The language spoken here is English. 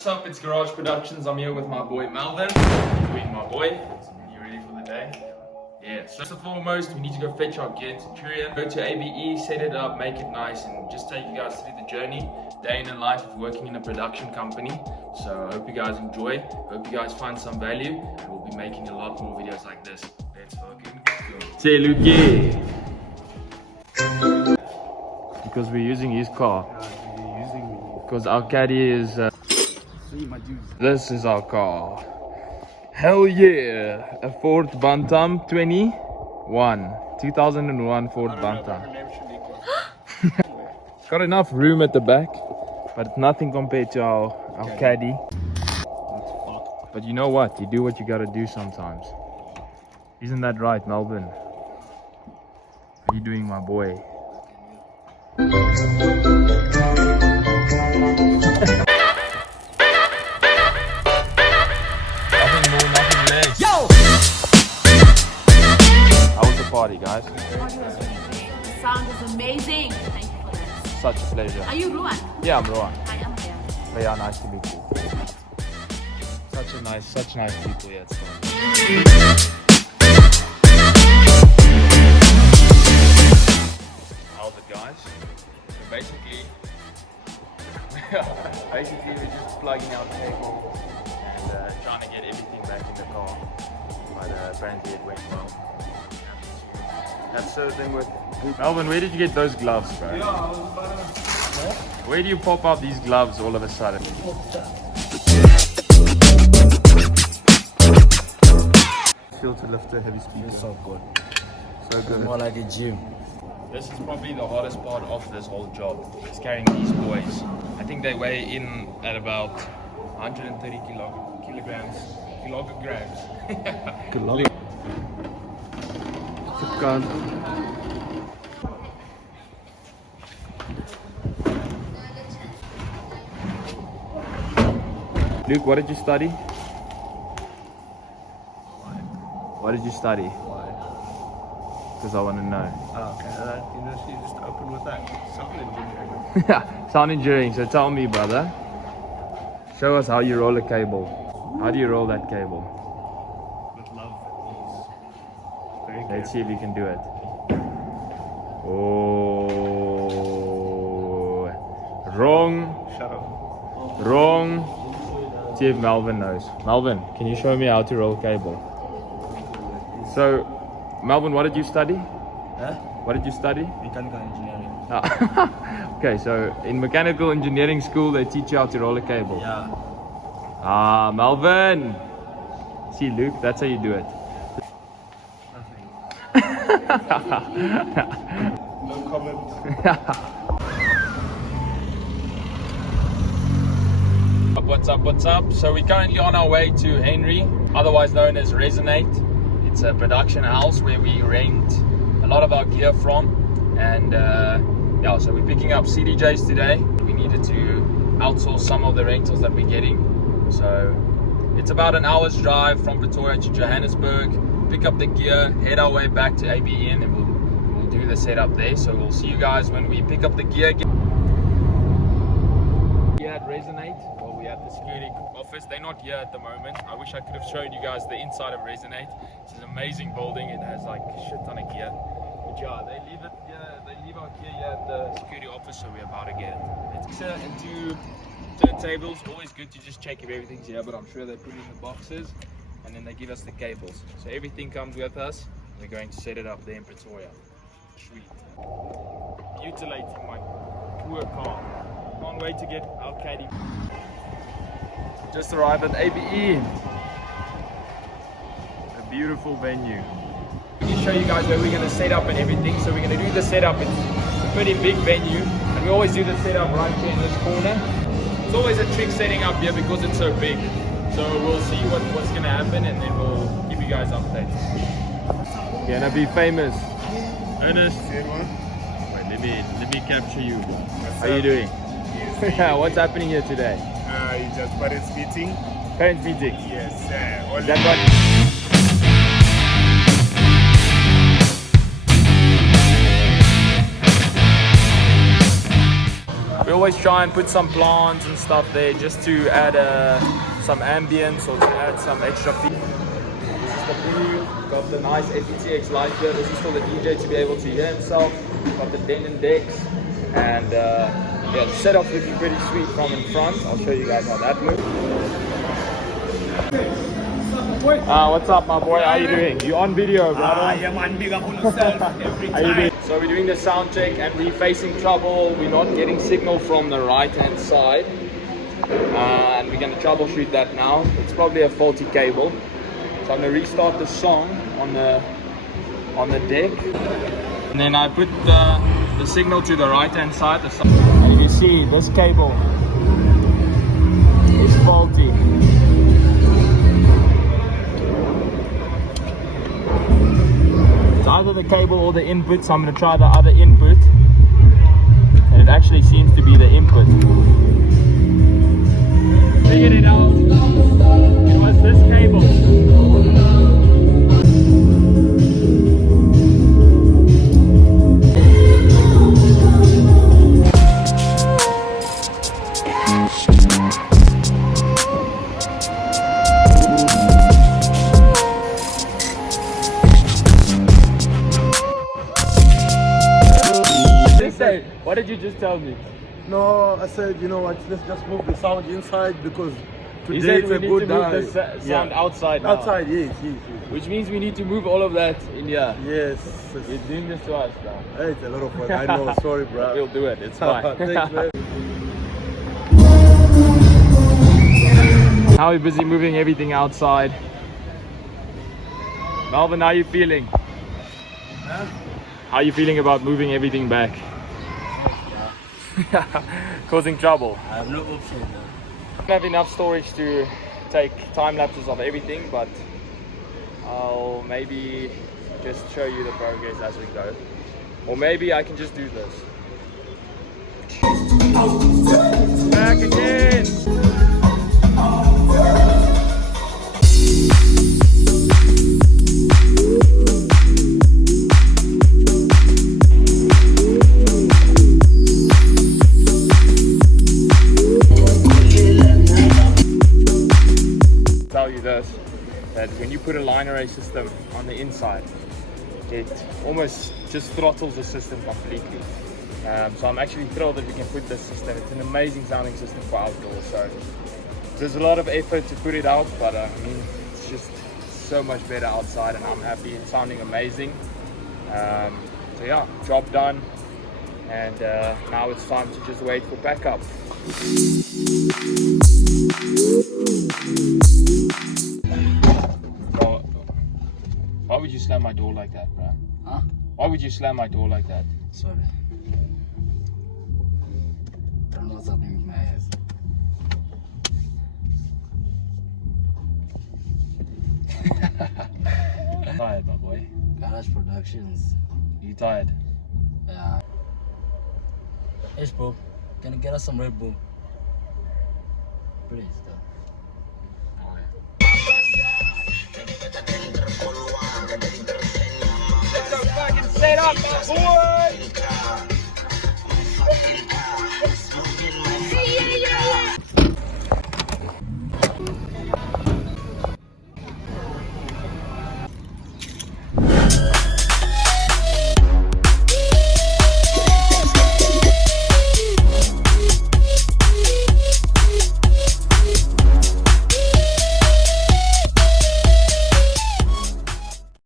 What's up, it's Garage Productions. I'm here with my boy Melvin. Doing my boy. You ready for the day? Yeah, so first and foremost, we need to go fetch our gear in Centurion. Go to ABE, set it up, make it nice, and just take you guys through the journey. Day in the life of working in a production company. So I hope you guys enjoy. Hope you guys find some value. And we'll be making a lot more videos like this. Let's fucking go. Say Luki! Because we're using his car. Because our caddy is... This is our car. Hell yeah! A Ford Bantam 2001 Ford Bantam. Got enough room at the back, but it's nothing compared to our caddy. But you know what? You do what you gotta do sometimes. Isn't that right, Melvin? How you doing, my boy? Party, guys. The sound is amazing. Thank you for that. Such a pleasure. Are you Ruan? Yeah, I'm Rohan. I am here. Yeah, nice to meet you. Such nice people. Yeah, it's fun. How's it, guys? So basically, we're just plugging out cables and trying to get everything back in the car. But apparently it went well. That's the thing with Melvin. Where did you get those gloves, bro? Yeah, I was about to... Where do you pop out these gloves all of a sudden? Filter lifter, heavy speed. So good. So good. More like a gym. This is probably the hardest part of this whole job. Is carrying these boys. I think they weigh in at about 130 kilograms. Gun. Luke, what did you study? What did you study? Why? Because I want to know. Oh, okay. You just open with that. Sound engineering. Sound engineering. So tell me, brother. Show us how you roll a cable. How do you roll that cable? With love, ease. Very good. Let's see if you can do it. Oh, wrong. Shut up. Wrong. See if Melvin knows. Melvin, can you show me how to roll cable? So, Melvin, what did you study? Huh? What did you study? Mechanical engineering. Okay, so in mechanical engineering school, they teach you how to roll a cable. Yeah. Ah, Melvin. See, Luke, that's how you do it. No comment. What's up? So we're currently on our way to Henry, otherwise known as Resonate. It's a production house where we rent a lot of our gear from. And yeah, so we're picking up CDJs today. We needed to outsource some of the rentals that we're getting. So it's about an hour's drive from Pretoria to Johannesburg. Pick up the gear, head our way back to ABN, and we'll do the setup there. So we'll see you guys when we pick up the gear. Here at Resonate, well, we at the security office. They're not here at the moment. I wish I could have shown you guys the inside of Resonate. It's an amazing building. It has like a shit ton of gear. But yeah, they leave it here. They leave our gear here at the security office, so we're about to get it. It's into turntables. Always good to just check if everything's here, but I'm sure they put it in the boxes. And then they give us the cables. So everything comes with us. We're going to set it up there in Pretoria. Sweet. Mutilating my poor car. Can't wait to get our caddy. Just arrived at ABE. A beautiful venue. Let me show you guys where we're going to set up and everything. So we're going to do the setup. It's a pretty big venue. And we always do the setup right here in this corner. It's always a trick setting up here because it's so big. So we'll see what's going to happen, and then we'll give you guys updates. Gonna be famous. Ernest. Wait, let me capture you. How are you doing? What's happening here today? It's just parents meeting. Parents meeting? Yes. Is that what? We always try and put some plants and stuff there just to add some ambience or to add some extra feel. This is the blue, got the nice FETX light here. This is for the DJ to be able to hear himself. Got the Denon decks, and yeah, the setup's looking pretty sweet from in front. I'll show you guys how that looks. What's up, my boy? How you doing? You on video, brother? Yeah, man, big up on yourself every How you time. doing? So we're doing the sound check and we're facing trouble. We're not getting signal from the right hand side, and we're going to troubleshoot that now. It's probably a faulty cable, so I'm going to restart the song on the deck, and then I put the signal to the right hand side. And if you see, this cable is faulty. It's either the cable or the input, so I'm going to try the other input, and it actually seems to be the input. Figured it out. It was this cable. What did you just tell me? No, I said, you know what, let's just move the sound inside because You today said it's we a need good to day. move the sound outside now. Outside, yes. Which means we need to move all of that in here. Yes. You're doing this to us now. Hey, it's a lot of fun. I know, sorry, bro. We'll do it, it's fine. Thanks, man. Now we're busy moving everything outside. Melvin, how are you feeling? Huh? How are you feeling about moving everything back? Causing trouble. I have no option. I don't have enough storage to take time lapses of everything, but I'll maybe just show you the progress as we go. Or maybe I can just do this. Back again! Tell you this, that when you put a line array system on the inside, it almost just throttles the system completely. So I'm actually thrilled that we can put this system. It's an amazing sounding system for outdoors. So there's a lot of effort to put it out, but I mean, it's just so much better outside, and I'm happy. It's sounding amazing. So yeah, job done, and now it's time to just wait for backup. Why would you slam my door like that, bro? Huh? Why would you slam my door like that? Sorry. Don't know what's happening with my ears. Tired, my boy. Garage Productions. You tired? Yeah. Hey, bro. Can you get us some Red Bull? Please, though. Let's go fucking set up, my boy!